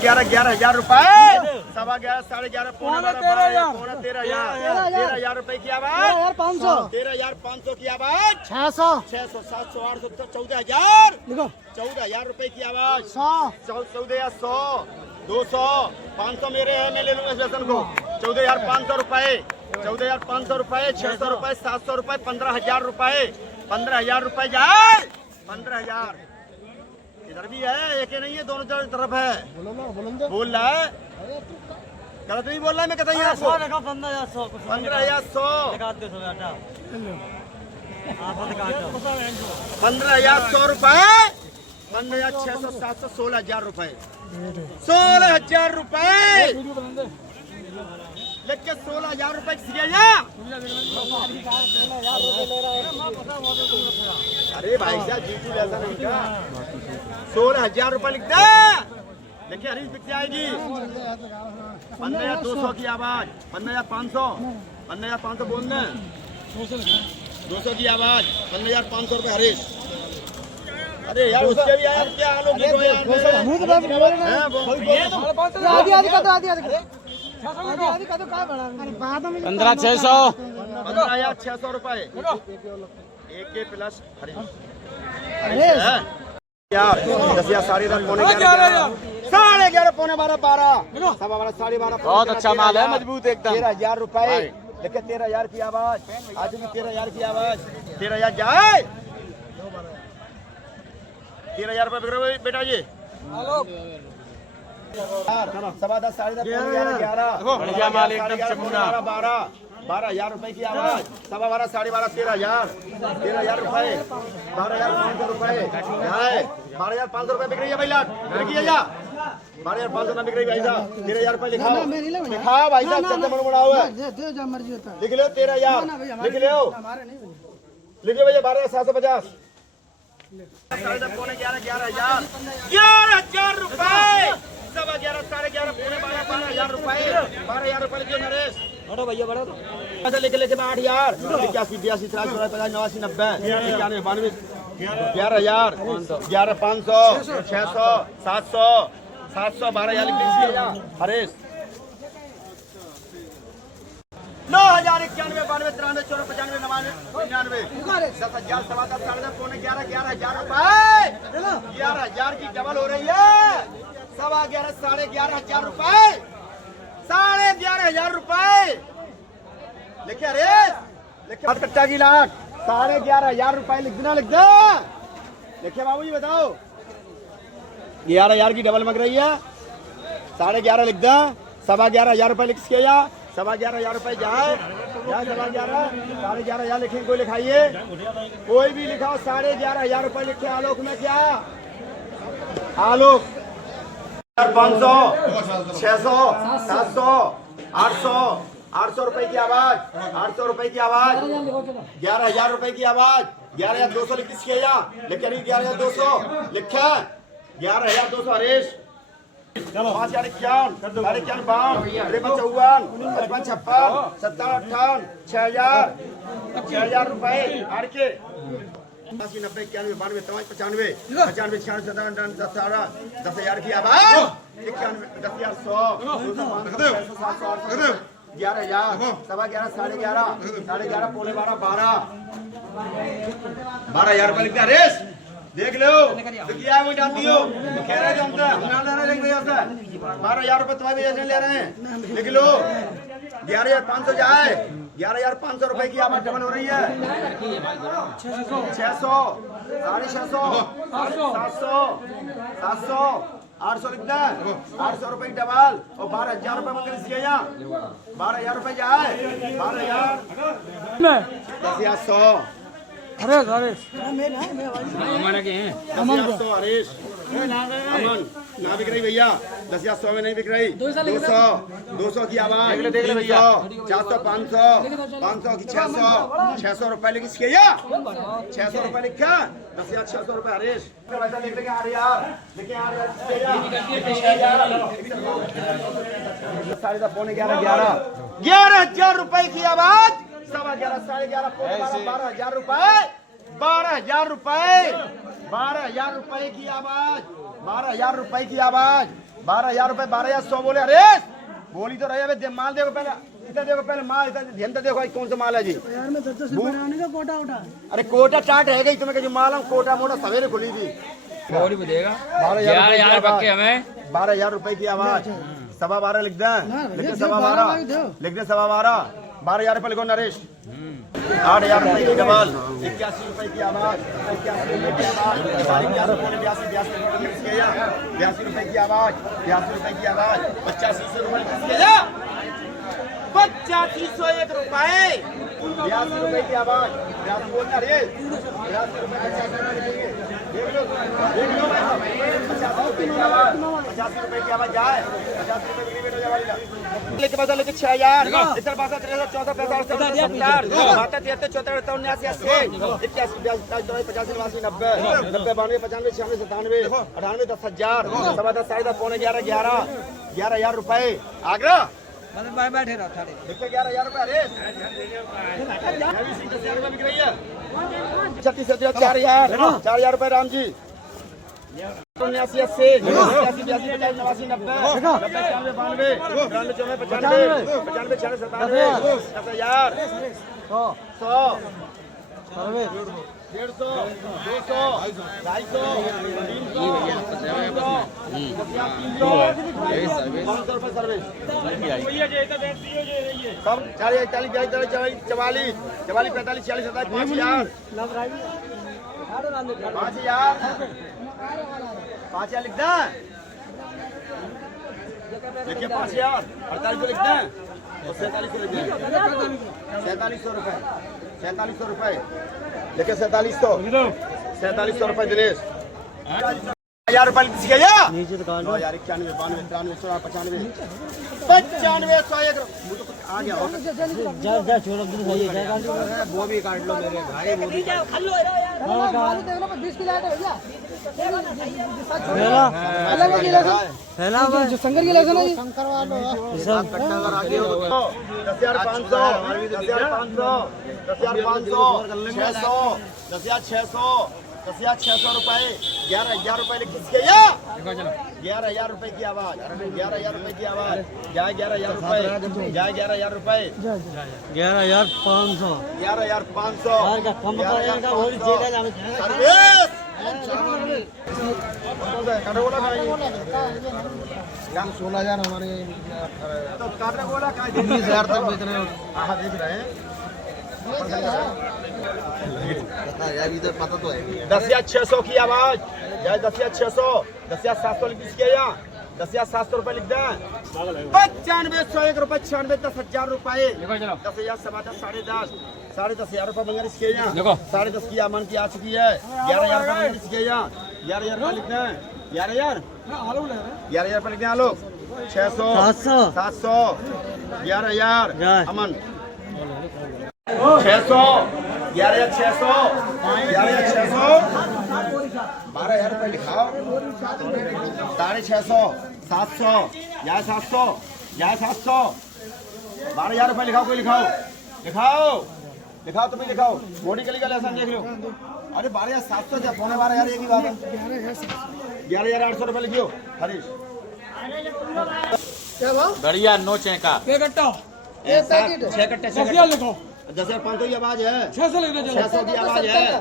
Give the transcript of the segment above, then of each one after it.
11,000 रुपए, 11,500, 11,500, पौने 13,000 रुपए की आवाज, 13,500 की आवाज, 600, 700, 800, 14,000 रुपए की आवाज, 14,100, 200, 500 मेरे हैं, मैं ले लूंगा इस लेसन को, 14,500 रुपए, 14,500 रुपए, 600 रुपए, 700 रुपए, 15,000 रुपए, 15,000 रुपए जाए, 15,000 इधर भी है, एक ही नहीं है, दोनों तरफ है। बोल रहा है, गलत नहीं बोल रहा है, मैं कहता हूँ 15,100, 15,100 रुपए, 15,600, 700, 16,000 रुपए, 16,000 रुपए लेके 16,000 रुपए अरे भाई साहब जीतू ऐसा नहीं का 16,000 रुपए लिख दे, देखिए हरी बिक जाएगी। 15,200 की आवाज, 15,500, 15,500 बोलना, 200 की आवाज, 15,500 रुपए हरीश। अरे यार उसके भी यार क्या हाल हो गया 15,600, 15,600 रुपए एक प्लस हरीश यार 10,000 साढ़े 10 पौने 11 पौने 12 सवा 12 साढ़े 12 बहुत अच्छा माल है, मजबूत एकदम। 13,000 रुपए देखिए 13,000 की आवाज, आज भी 13,000 की आवाज, 13,000 जाए, 13,000 रुपए बिक रहे बेटा जी। सवा 10 साढ़े 10 11 12,000 रुपए की आवाज, सवा 12 साढ़े 12 13,000 रुपए, 12,500 रुपए, 12,500 रुपए बिक रही है भाई लाट, देखिए जा 12,500 ना बिक रही भाई साहब, 13,000 रुपए लिखा भाई साहब, चंदा मन बना हुआ है, लिख लो 13,000, लिख लो भैया 12,750, साढ़े 10 पौने 11,000 रुपए, सवा 11 साढ़े 11 पौने 12,000 रुपए, 12,000 रुपए लिखिए नरेश, बढ़ो भैया बढ़ो तो ऐसे लिख लेके 8,000, 81 82 53 54 89 90 91 92 11,000 11,500 600 700 700 12,000 लिख दीजिए हरेश, 9,000 91 92 93 94 95 99 10,000 सवा 10 साढ़े 10 पौने 11,000 रुपए, 11,000 की डबल हो रही है, सवा 11 साढ़े 11,000 रुपए, 11,500 रुपए लिखे अरे लिखे कच्चा की लाख 11,500 रुपए लिख देना, लिख दो लिखे बाबू जी बताओ, 11,000 की डबल मग रही है, 11,500 लिख दो, सवा 11,000 रुपए लिख किया, सवा 11,000 रुपए जाए, सवा 11 साढ़े 11,000 लिखें, कोई लिखाइए, कोई भी लिखाओ, 11,500 रुपए लिखे, आलोक में क्या आलोक 500 600 700 800 रुपए की आवाज, 800 रुपए की आवाज, 11,000 रुपए की आवाज, 11,200 लिख किसके लिखे 11,200 लिखा, 11,200 हरीश, 5,051 साढ़े 51 52 53 54 57 58 6,000 रुपए आर के 80 90 91 92 95 95 96 97 18 10,000 की आवाज, 91 10,000 100 200 500 600 700 11,000 सवा 11 साढ़े 11 पौने 12 12,000 रुपए लिखते हरीश, देख लो क्या वो जानती हो कह रहे जानता है 12,000 रुपए तुम्हारे भैया से ले रहे हैं, लिख लो 11,500 जाए, 11,500 रुपए की आवाज डबल हो रही है, 600 साढ़े 600 700 800 लिखना है, 800 रुपए की डबल और 12,000 रुपए मंगल इसके यहाँ, 12,000 रुपए जाए, 12,000 10,000 100 हरेश अमन ना बिक रही भैया, 10,000 100 में नहीं बिक रही, 200 की आवाज, 300 400 500 की 600 रुपए लिख इसके 600 रुपए लिखा, 10,000 600 रुपए हरीश, पैसा लिख लेंगे 8,000 साढ़े 10 पौने 11,000 रुपए की आवाज, सवा 11 साढ़े 11 पौने 12,000 रुपए, 12,000 रुपए की आवाज, 12,000 रुपए की आवाज 12,000 रुपए 12,100 बोले। अरे बोली तो रहे अबे माल देखो पहले, इधर देखो पहले माल, इधर ध्यान से देखो कौन सा माल है जी। यार मैं 10 रुपए आने का कोटा उठा। अरे कोटा चाट है गई तुम्हें, जो माल हम कोटा मोटा सवेरे खुली थी। 11,000 पक्के हमें 12,000 रुपए की आवाज 12.25 लिख दें, लिख दे 12.25, लिख दे 12.25, 12,000 रुपए लिखो नरेश। 8,000 रुपए की कमाल, 81 रुपए की आवाज, 81 रुपए की आवाज, 82 रुपए की आवाज, 82 रुपए की आवाज, 85 रुपए 8501 रुपए, 82 रुपए की आवाज, 82 बोलना रे, 82 रुपए 85 रुपए लिखेंगे। देख लो 85 रुपए की आवाज, 85 रुपए की आवाज जाए, 50 रुपए की बेटा जवाब लेके बता, लेके 6,000 इधर 62 63 14 65 70 72 73 74 79 80 81 82 85 89 90 90 92 95 96 97 98 10,000 सवा 10 साढ़े 10 पौने 11 11,000 रुपए आगरा बैठे रहो थाड़े। 11,000 रुपए। अरे 36 4,000 4,000 रुपए राम जी, 79 80 82 82 89 90 90 92 93 94 95 96 97 10,000 100 150 150 200 250 500 रुपए सर्विस कम 40 40 44 44 45 46 57 5,000 5,000 लिख दें, लिखिए 5,000 48 को लिख दें और 47 को लिख दें, 4700 रुपए 4700 रुपए लिखिए 4700 रुपए दिनेश। 1,000 रुपए लिख दीजिए यार, 91 92 93 94 95 100 1 आ गया वो भी काट लो मेरे भाई, वो भी जो शंकर की लगन है जी, 10,500 10,600 रुपए 11,000 रुपए लिख दीजिए या 11,000 रुपए की आवाज, 11,000 रुपए की आवाज जाए 11,000 रुपए जाए 11,000 रुपए 11,500 11,500 16,000 हमारे 19,000 तक बेच रहे हो। हाँ देख रहे हैं, 10,600 की आवाज जाए 10,600 10,700 लिख दीजिए यहाँ, 10,700 रुपए लिख दें, 95 रुपए 96 10,000 रुपए 10,000 सवा 10 साढ़े 10 रुपए बंगाल इसके यहाँ 10.5 की अमन की आ चुकी है। 11,000 रुपए इसके यहाँ 11,000 रुपए लिखना है, 11,000 रुपए लिखने आलो 600 700 11,000 अमन 600 11,600 12,000 रुपए लिखाओ 650 700 या 700 12,000 रुपए लिखाओ, कोई लिखाओ तुम्हें लिखाओ मोड़ी गली का लेसन देख लो। अरे 12,700 क्या 12,500 एक ही बात है। 11,800 रुपए लिखियो हरीश। बढ़िया नो चेका 6 कट्टे 10,500 की आवाज है, 600 की आवाज है,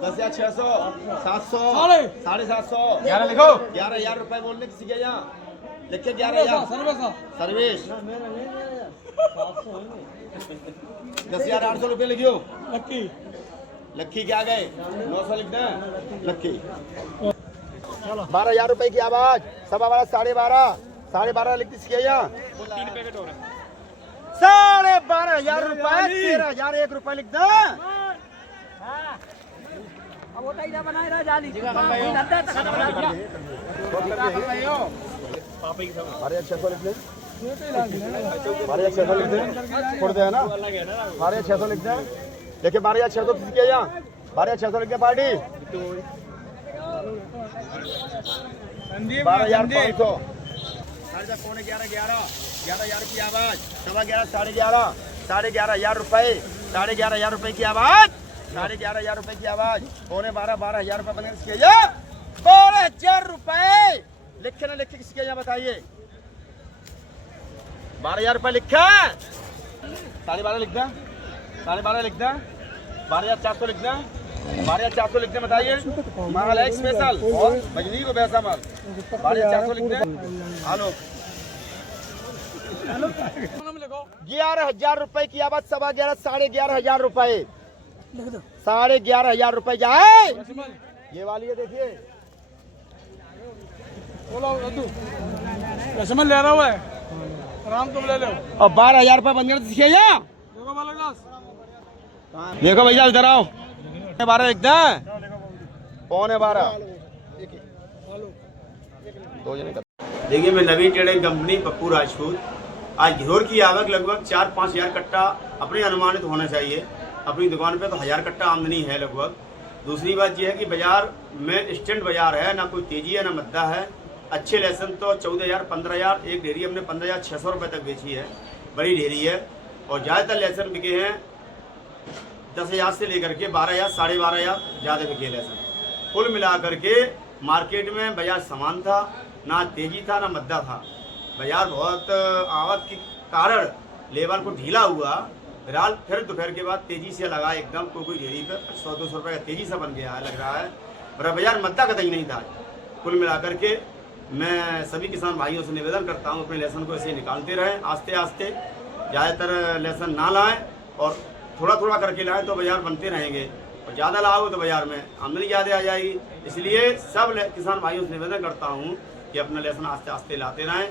10,600 700 750 11 लिखो 11,000 रुपए बोलने किसी के यहाँ लिख के 11,000 सर्विस 10,800 रुपए लिखियो लक्की क्या गए 900 लिख दें लक्की। 12,000 रुपए की आवाज 12.5 12.5 लिख दीजिए यहाँ 12,500 रुपए 13,001 रुपए लिख दें। 600 लिख दें, 600 लिख दें, छोड़ दे है ना 600 लिख दें, देखिए 12,600 किसके यहाँ 12,600 लिख दें पार्टी 12,500 पौने 11,000 की आवाज 11,500 11,500 रुपए 11,500 रुपए की आवाज 11,500 रुपए की आवाज पौने 12,000 रुपए बने 12,000 12,000 रुपए लिखे ना लिखे किसके यहाँ बताइए। 12,000 रुपए लिखा, 12.5 लिख दें, 12.5 लिख दें, 12,400 लिख दें, 12,400 लिख दें, बताइए। माल है स्पेशल और बजनी को वैसा माल 12,400 लिख दें। हेलो 11,000 रुपए की आवाज, 11,500, 11,500 रुपए, 11,500 रुपए जाए। ये वाली है देखिए, रसमन ले रहा हुआ है, आराम तुम ले लो। और 12,000 रुपए बन गए देखिए। देखो वाला ग्लास, देखो भैया इधर आओ, 12 लिख दें, 11:15 दो जने का। देखिए मैं नवीन ट्रेडिंग कंपनी पप्पू राजपूत। आज घिरोर की आवक लगभग 4-5 हज़ार कट्टा अपने अनुमानित होना चाहिए। अपनी दुकान पे तो 1000 कट्टा आमदनी है लगभग। दूसरी बात यह है कि बाजार में स्टैंड बाजार है, ना कोई तेजी है ना मद्दा है। अच्छे लहसुन तो 14,000 15,000, एक ढेरी हमने 15,600 रुपये तक बेची है, बड़ी ढेरी है। और ज़्यादातर लहसुन बिके हैं 10,000 से लेकर के 12,000 12,500 ज़्यादा बिके लहसुन। कुल मिलाकर के मार्केट में बाजार समान था, ना तेजी था ना मद्दा था। बाजार बहुत आवक के कारण लेबर को ढीला हुआ। फिलहाल फिर दोपहर के बाद तेजी से लगा एकदम, कोई ढेरी पर 100-200 रुपये का तेजी से बन गया है लग रहा है। और बाजार मद्दा कतई नहीं था। कुल मिलाकर के मैं सभी किसान भाइयों से निवेदन करता हूँ अपने लहसुन को ऐसे निकालते रहें आस्ते आस्ते, ज़्यादातर लहसुन ना लाएं और थोड़ा थोड़ा करके लाएं तो बाजार बनते रहेंगे। और ज़्यादा लाओगे तो बाजार में आमदनी ज़्यादा आ जाएगी। इसलिए सब किसान भाइयों से निवेदन करता हूँ कि अपना लहसुन आस्ते आस्ते लाते रहें।